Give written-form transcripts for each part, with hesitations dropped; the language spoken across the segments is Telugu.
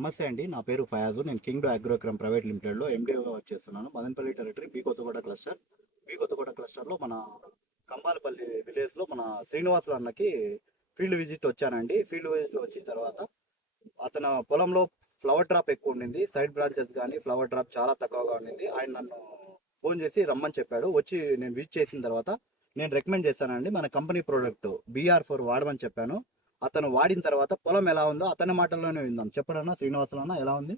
నమస్తే అండి, నా పేరు ఫయాజు. నేను కింగ్డో అగ్రోక్రమ్ ప్రైవేట్ లిమిటెడ్లో ఎండీఓగా వర్క్ చేస్తున్నాను. Madanapalle territory B Kottakota cluster. B Kottakota క్లస్టర్లో మన కంబాలపల్లి విలేజ్లో మన శ్రీనివాసులు అన్నకి ఫీల్డ్ విజిట్ వచ్చానండి. ఫీల్డ్ విజిట్ వచ్చిన తర్వాత అతను పొలంలో ఫ్లవర్ డ్రాప్ ఎక్కువ ఉండింది, సైడ్ బ్రాంచెస్ కానీ ఫ్లవర్ డ్రాప్ చాలా తక్కువగా ఉండింది. ఆయన నన్ను ఫోన్ చేసి రమ్మని చెప్పాడు. వచ్చి నేను విజిట్ చేసిన తర్వాత నేను రికమెండ్ చేశానండి మన కంపెనీ ప్రోడక్ట్ BR4 వాడమని చెప్పాను. అతను వాడిన తర్వాత పొలం ఎలా ఉందో అతని మాటల్లోనే విందాం. చెప్పడన్నా శ్రీనివాసులు అన్న, ఎలా ఉంది?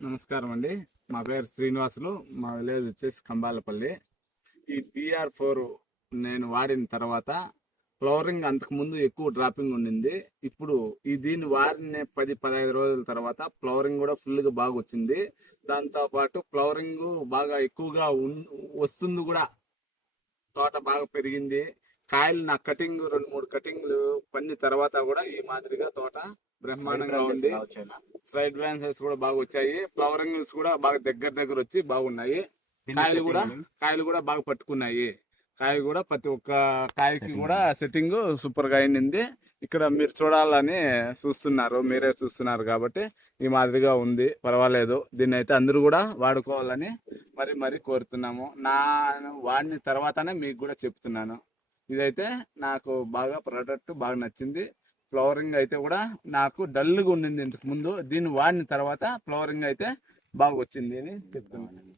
నమస్కారం అండి, మా పేరు శ్రీనివాసులు, మా విలేజ్ వచ్చేసి కంబాలపల్లి. ఈ BR4 నేను వాడిన తర్వాత ఫ్లవరింగ్ అంతకుముందు ఎక్కువ డ్రాపింగ్ ఉండింది. ఇప్పుడు దీన్ని వాడిన 10-15 రోజుల తర్వాత ఫ్లవరింగ్ కూడా ఫుల్గా బాగా వచ్చింది. దాంతోపాటు ఫ్లవరింగ్ బాగా ఎక్కువగా వస్తుంది కూడా, తోట బాగా పెరిగింది. కాయలు నా కటింగ్ 2-3 కటింగ్లు పన్ని తర్వాత కూడా ఈ మాదిరిగా తోట బ్రహ్మాండంగా ఉంది. స్ట్రైట్ బ్రాంచెస్ కూడా బాగా వచ్చాయి. ఫ్లవరింగ్స్ కూడా బాగా దగ్గర వచ్చి బాగున్నాయి. కాయలు కూడా బాగా పట్టుకున్నాయి. కాయ కూడా ప్రతి ఒక్క కాయకి కూడా సెట్టింగ్ సూపర్ గా అయింది. ఇక్కడ మీరు చూడాలని మీరే చూస్తున్నారు కాబట్టి ఈ మాదిరిగా ఉంది. పర్వాలేదు, దీన్ని అయితే అందరూ కూడా వాడుకోవాలని మరి కోరుతున్నాము. నా వాడిన తర్వాతనే మీకు కూడా చెప్తున్నాను. ఇదైతే నాకు బాగా ప్రోడక్ట్ బాగా నచ్చింది. ఫ్లవరింగ్ అయితే కూడా నాకు డల్గా ఉండింది ఇంతకు ముందు. దీన్ని వాడిన తర్వాత ఫ్లవరింగ్ అయితే బాగా వచ్చింది అని చెప్తున్నాను.